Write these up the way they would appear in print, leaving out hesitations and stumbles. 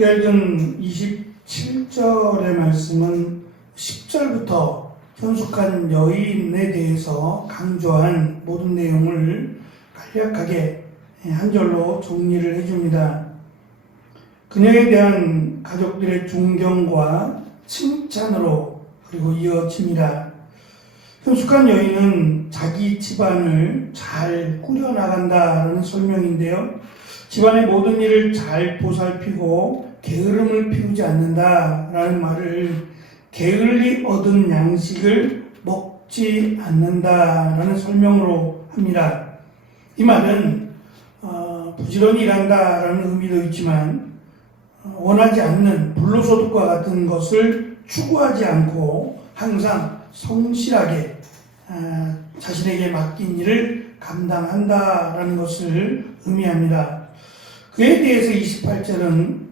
우리가 읽은 27절의 말씀은 10절부터 현숙한 여인에 대해서 강조한 모든 내용을 간략하게 한 절로 정리를 해줍니다. 그녀에 대한 가족들의 존경과 칭찬으로 그리고 이어집니다. 현숙한 여인은 자기 집안을 잘 꾸려나간다라는 설명인데요. 집안의 모든 일을 잘 보살피고 게으름을 피우지 않는다라는 말을 게을리 얻은 양식을 먹지 않는다라는 설명으로 합니다. 이 말은 부지런히 일한다라는 의미도 있지만 원하지 않는 불로소득과 같은 것을 추구하지 않고 항상 성실하게 자신에게 맡긴 일을 감당한다라는 것을 의미합니다. 그에 대해서 28절은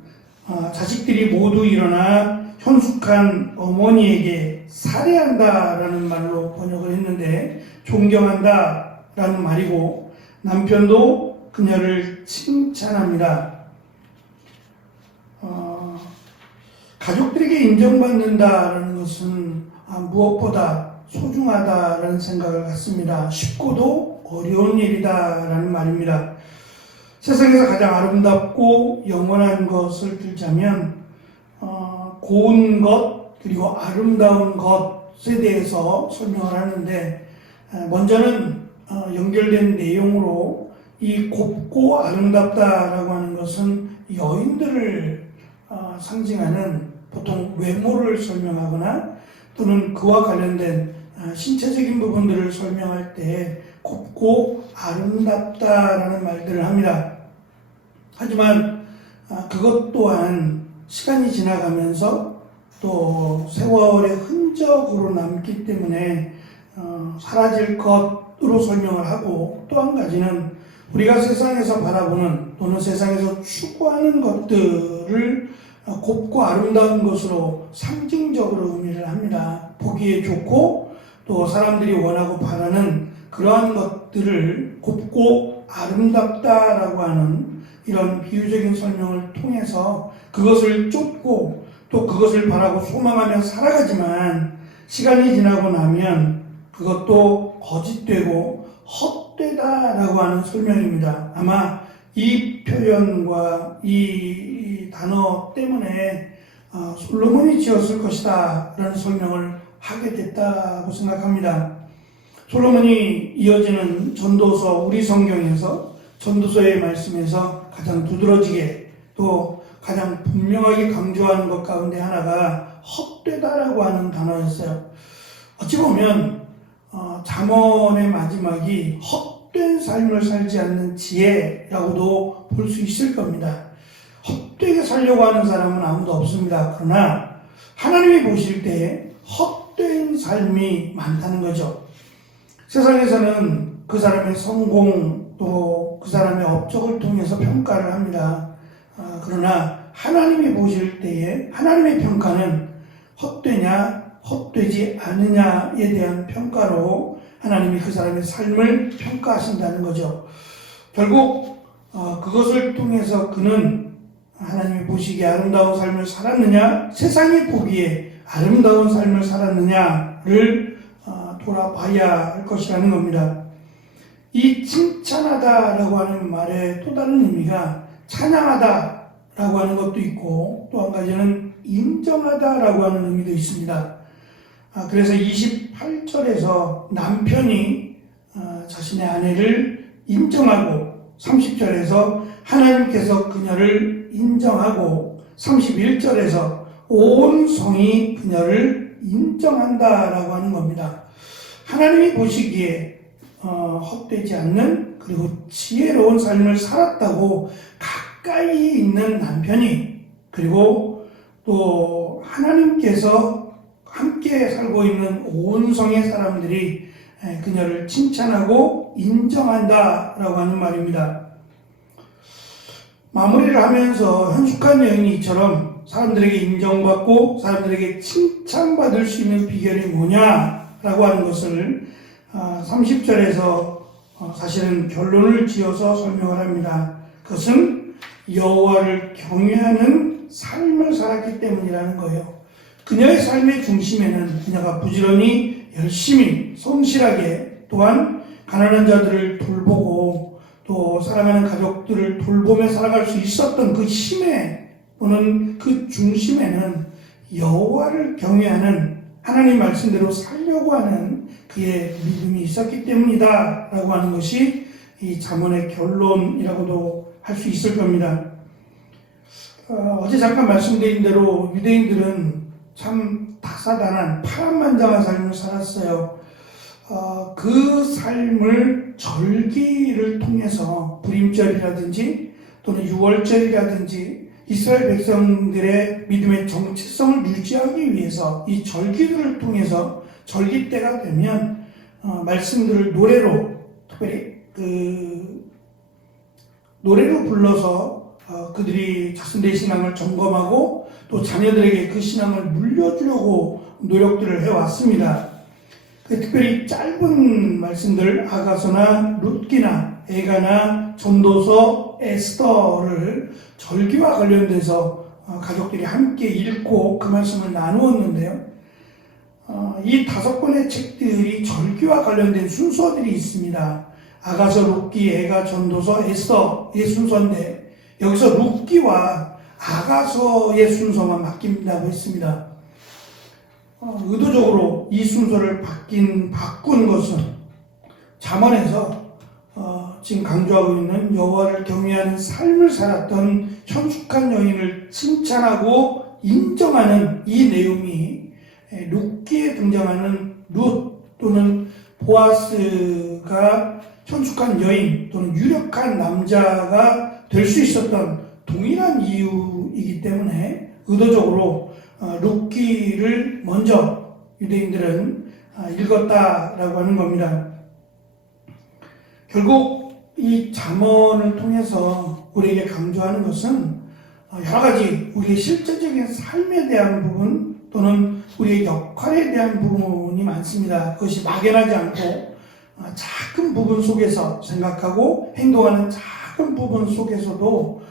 자식들이 모두 일어나 현숙한 어머니에게 살해한다라는 말로 번역을 했는데 존경한다라는 말이고 남편도 그녀를 칭찬합니다. 가족들에게 인정받는다라는 것은 무엇보다 소중하다라는 생각을 갖습니다. 쉽고도 어려운 일이다라는 말입니다. 세상에서 가장 아름답고 영원한 것을 들자면 고운 것 그리고 아름다운 것에 대해서 설명을 하는데 먼저는 연결된 내용으로 이 곱고 아름답다라고 하는 것은 여인들을 상징하는 보통 외모를 설명하거나 또는 그와 관련된 신체적인 부분들을 설명할 때 곱고 아름답다라는 말들을 합니다. 하지만 그것 또한 시간이 지나가면서 또 세월의 흔적으로 남기 때문에 사라질 것으로 설명을 하고 또 한 가지는 우리가 세상에서 바라보는 또는 세상에서 추구하는 것들을 곱고 아름다운 것으로 상징적으로 의미를 합니다. 보기에 좋고 또 사람들이 원하고 바라는 그러한 것들을 곱고 아름답다라고 하는 이런 비유적인 설명을 통해서 그것을 쫓고 또 그것을 바라고 소망하며 살아가지만 시간이 지나고 나면 그것도 거짓되고 헛되다라고 하는 설명입니다. 아마 이 표현과 이 단어 때문에 솔로몬이 지었을 것이다 라는 설명을 하게 됐다고 생각합니다. 솔로몬이 이어지는 전도서 우리 성경에서 전도서의 말씀에서 가장 두드러지게 또 가장 분명하게 강조하는 것 가운데 하나가 헛되다라고 하는 단어였어요. 어찌 보면 잠언의 마지막이 헛된 삶을 살지 않는 지혜라고도 볼 수 있을 겁니다. 헛되게 살려고 하는 사람은 아무도 없습니다. 그러나 하나님이 보실 때 헛된 삶이 많다는 거죠. 세상에서는 그 사람의 성공 또 그 사람의 업적을 통해서 평가를 합니다. 그러나 하나님이 보실 때에 하나님의 평가는 헛되냐 헛되지 않느냐에 대한 평가로 하나님이 그 사람의 삶을 평가하신다는 거죠. 결국 그것을 통해서 그는 하나님이 보시기에 아름다운 삶을 살았느냐 세상이 보기에 아름다운 삶을 살았느냐를 돌아봐야 할 것이라는 겁니다. 이 칭찬하다라고 하는 말의 또 다른 의미가 찬양하다라고 하는 것도 있고 또 한 가지는 인정하다라고 하는 의미도 있습니다. 그래서 28절에서 남편이 자신의 아내를 인정하고 30절에서 하나님께서 그녀를 인정하고 31절에서 온 성이 그녀를 인정한다라고 하는 겁니다. 하나님이 보시기에 헛되지 않는 그리고 지혜로운 삶을 살았다고 가까이 있는 남편이 그리고 또 하나님께서 함께 살고 있는 온 성의 사람들이 그녀를 칭찬하고 인정한다라고 하는 말입니다. 마무리를 하면서 현숙한 여인이 이처럼 사람들에게 인정받고 사람들에게 칭찬받을 수 있는 비결이 뭐냐라고 하는 것을 30절에서 사실은 결론을 지어서 설명을 합니다. 그것은 여호와를 경외하는 삶을 살았기 때문이라는 거예요. 그녀의 삶의 중심에는 그녀가 부지런히 열심히 성실하게 또한 가난한 자들을 돌보고 또 사랑하는 가족들을 돌보며 살아갈 수 있었던 그 힘에 또는 그 중심에는 여호와를 경외하는 하나님 말씀대로 살려고 하는 그의 믿음이 있었기 때문이다 라고 하는 것이 이 잠언의 결론이라고도 할 수 있을 겁니다. 어제 잠깐 말씀드린 대로 유대인들은 참 다사다난 파란만장한 삶을 살았어요. 그 삶을 절기를 통해서 부림절이라든지 또는 유월절이라든지 이스라엘 백성들의 믿음의 정체성을 유지하기 위해서 이 절기들을 통해서 절기 때가 되면 말씀들을 노래로 특별히 노래로 불러서 그들이 자신들의 신앙을 점검하고 또 자녀들에게 그 신앙을 물려주려고 노력들을 해왔습니다. 특별히 짧은 말씀들 아가서나 룻기나 에가나 전도서 에스더를 절기와 관련돼서 가족들이 함께 읽고 그 말씀을 나누었는데요. 이 5권의 책들이 절기와 관련된 순서들이 있습니다. 아가서, 룻기, 에가, 전도서, 에스더의 순서인데 여기서 룻기와 아가서의 순서만 바뀐다고 했습니다. 의도적으로 이 순서를 바꾼 것은 잠언에서 지금 강조하고 있는 여호와를 경외하는 삶을 살았던 현숙한 여인을 칭찬하고 인정하는 이 내용이 룻기에 등장하는 룻 또는 보아스가 현숙한 여인 또는 유력한 남자가 될 수 있었던 동일한 이유이기 때문에 의도적으로 룻기를 먼저 유대인들은 읽었다라고 하는 겁니다. 결국 이 잠언을 통해서 우리에게 강조하는 것은 여러 가지 우리의 실제적인 삶에 대한 부분 또는 우리의 역할에 대한 부분이 많습니다. 그것이 막연하지 않고 작은 부분 속에서 생각하고 행동하는 작은 부분 속에서도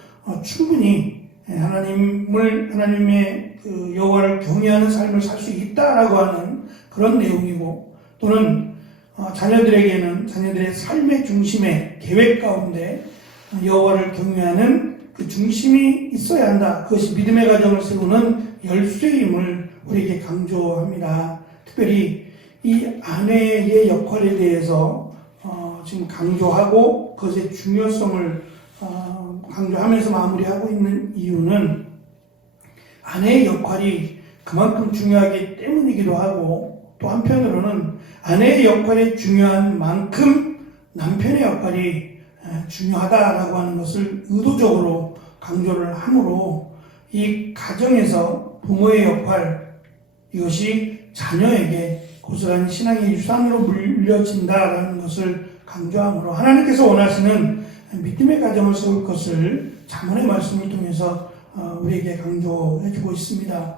충분히 하나님의 그 여호와를 경외하는 삶을 살 수 있다라고 하는 그런 내용이고 또는 자녀들에게는 자녀들의 삶의 중심의 계획 가운데 여호와를 경외하는 그 중심이 있어야 한다. 그것이 믿음의 가정을 세우는 열쇠임을 우리에게 강조합니다. 특별히 이 아내의 역할에 대해서 지금 강조하고 그것의 중요성을 강조하면서 마무리하고 있는 이유는 아내의 역할이 그만큼 중요하기 때문이기도 하고 또 한편으로는 아내의 역할이 중요한 만큼 남편의 역할이 중요하다라고 하는 것을 의도적으로 강조를 하므로 이 가정에서 부모의 역할 이것이 자녀에게 고스란히 신앙의 유산으로 물려진다라는 것을 강조하므로 하나님께서 원하시는 믿음의 가정을 세울 것을 잠언의 말씀을 통해서 우리에게 강조해주고 있습니다.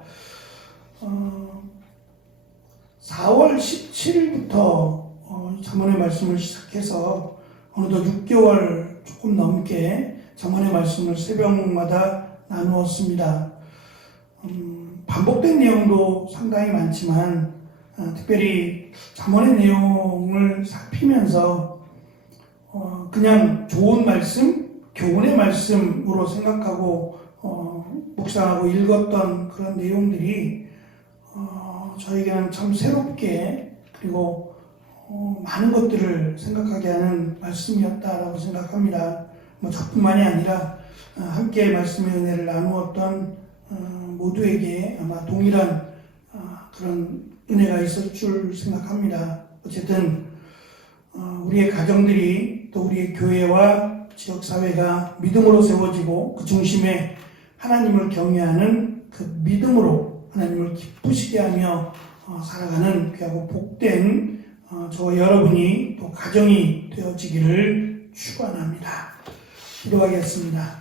4월 17일부터 잠언의 말씀을 시작해서 어느덧 6개월 조금 넘게 잠언의 말씀을 새벽마다 나누었습니다. 반복된 내용도 상당히 많지만 특별히 잠언의 내용을 살피면서 그냥 좋은 말씀, 교훈의 말씀으로 생각하고 묵상하고 읽었던 그런 내용들이 저에게는 참 새롭게 그리고 많은 것들을 생각하게 하는 말씀이었다라고 생각합니다. 저뿐만이 아니라 함께 말씀의 은혜를 나누었던 모두에게 아마 동일한 그런 은혜가 있을 줄 생각합니다. 어쨌든 우리의 가정들이 또 우리의 교회와 지역사회가 믿음으로 세워지고 그 중심에 하나님을 경외하는 그 믿음으로 하나님을 기쁘시게 하며 살아가는 귀하고 복된 저와 여러분이 또 가정이 되어지기를 축원합니다. 기도하겠습니다.